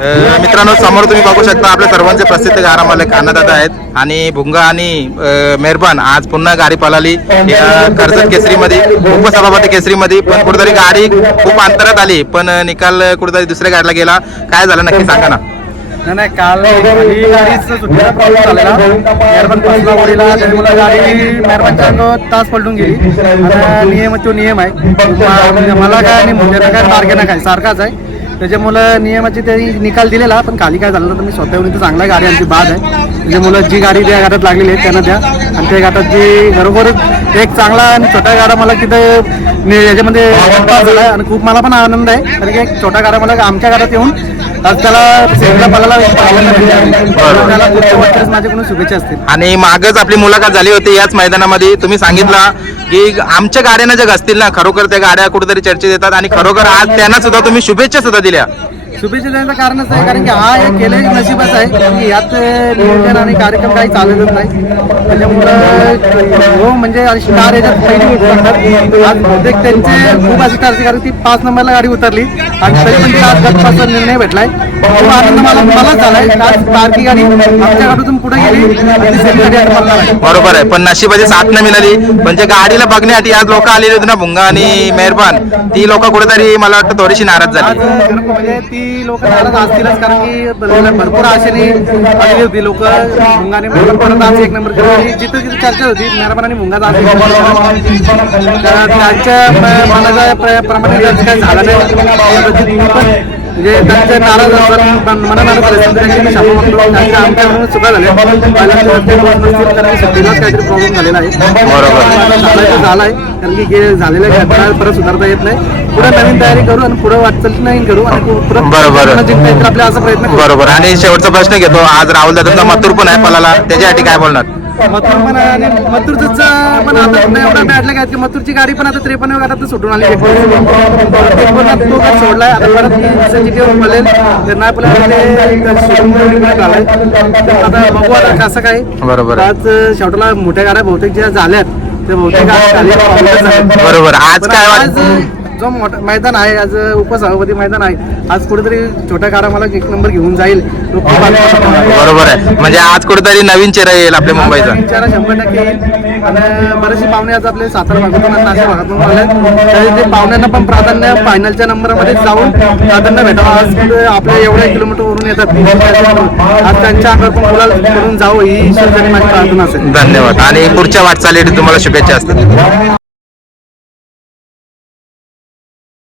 मित्रांनो समोर तुम्ही बघू शकता आपल्या सर्वांचे प्रसिद्ध गारा मालक कानादादा आहेत आणि भुंगा आणि मेहरबान आज पुन्हा गाडी पळाली. या कर्जत केसरीमध्ये उपसभापती केसरीमध्ये पण कुठेतरी गाडी खूप अंतरात आली पण निकाल कुठेतरी दुसऱ्या गाडीला गेला. काय झालं नक्की सांगा ना. नाही नाही काल ही गाडीच प्रॉब्लेम झालेला. मेहरबान पाचला वडीला त्याच्यामुळे गाडी मेहरबानच्या तास पलटून गेली. नियम तो नियम आहे. मला काय आणि मुंड्याला काय बारगेना काय सारखाच आहे. त्याच्यामुळं नियमाची त्यांनी निकाल दिलेला पण खाली काय झालं तर मी स्वतःहून इथं चांगला गाडी आमची बाद आहे. त्याच्यामुळं जी गाडी त्या गाड्यात लागलेली आहे त्यांना द्या. आणि त्या गाठात जी घरोघरच एक चांगला आणि छोटा गाडा मला तिथं याच्यामध्ये झाला आणि खूप मला पण आनंद आहे कारण की एक छोटा गाडा मला आमच्या गाड्यात येऊन आज त्याला त्याला पुढच्या वर्षास माझ्याकडून शुभेच्छा असतील. आणि मागच आपली मुलाखत झाली होती याच मैदानामध्ये. तुम्ही सांगितलं की आमच्या गाड्यांना जग असतील ना खरोखर त्या गाड्या कुठेतरी चर्चेत येतात आणि खरोखर आज त्यांना सुद्धा तुम्ही शुभेच्छा सुद्धा दिल्या. शुभेच्छा देण्याचं कारणच आहे कारण की हा एक केलं नशीबच आहे की यात नियोजन आणि कार्यक्रम काही चालतच नाही. त्याच्यामुळं हो म्हणजे स्टार याच्यात पहिली आज बहुतेक त्यांचे खूप असे कारण ती पाच नंबरला गाडी उतरली. आणि तरी पण आज गटपासचा निर्णय भेटलाय. खूप आनंद मला मलाच झालाय. आज स्टारची गाडी आमच्या गाडीतून पुढे गेली. आणि ती सेमीसाठी आता पळणार आहे बरोबर आहे. पण नशिबाची साथ नाही मिळाली. म्हणजे गाडीला बघण्यासाठी आज लोक आलेले होते ना भुंगा आणि मेहरबान. ती लोक कुठेतरी मला वाटतं थोडीशी नाराज आज झाली म्हणजे ती लोक नाराज असतीलच कारण की भरपूर आशेने आलेली होती लोक. मुंगाने परत आज एक नंबर केली. जिथं तिथे चर्चा होती मेहरबान आणि मुंगाचा आज एक नंबर केला. तर त्यांच्या मनाच्या प्र- प्रमाणे त्यांचं काही झालं नाही. पण म्हणजे त्यांचे नाराज असतात झाले. मागतो त्यांच्या आमच्याकडून चुका झाल्या काहीतरी प्रॉब्लेम झालेला आहे. बरोबर. तर झालाय कारण की हे घटना परत सुधारता येत नाही. पुढे नवीन तयारी करू आणि पुढे वाटचाल नाही करू आणि बरोबर. असा प्रयत्न बरोबर. आणि शेवटचा प्रश्न घेतो. आज राहुल दादाचा मथुर पण आहे पलाला त्याच्यासाठी काय बोलणार? मथुर पण आणि मथुरच पण आता एवढा बॅटला काय की मथुरची गाडी पण आता त्रेपन्न गाडात सुटून आली त्रेपन्न तो गट सोडलाय. आता परत आलाय तर आता बघू आता कसं काय. बरोबर. आज शेवटाला मोठ्या गाड्या बहुतेक ज्या झाल्यात त्या बहुतेक. बरोबर आज काय आज जो मोठा मैदान आहे आज उपसभापती मैदान आहे आज कुठेतरी छोट्या गाडा मला एक नंबर घेऊन जाईल. खूप आनंद होतो. बरोबर आहे. म्हणजे आज कुठेतरी नवीन चेहरा येईल आपल्या मुंबईचा. विचारा शंभर टक्के येईल. आणि बरेचसे पाहुणे आज आपले सातारा भागातून आणि नाशिक भागातून आले तरी ते पाहुण्यांना पण प्राधान्य फायनलच्या नंबरमध्ये जाऊन प्राधान्य भेटावं. आज आपल्या एवढ्या किलोमीटरवरून येतात. आज त्यांच्या अंगावर पण मुलाला करून जावं. ही माझी प्रार्थना असेल. धन्यवाद. आणि पुढच्या वाटचालीसाठी तुम्हाला शुभेच्छा असतात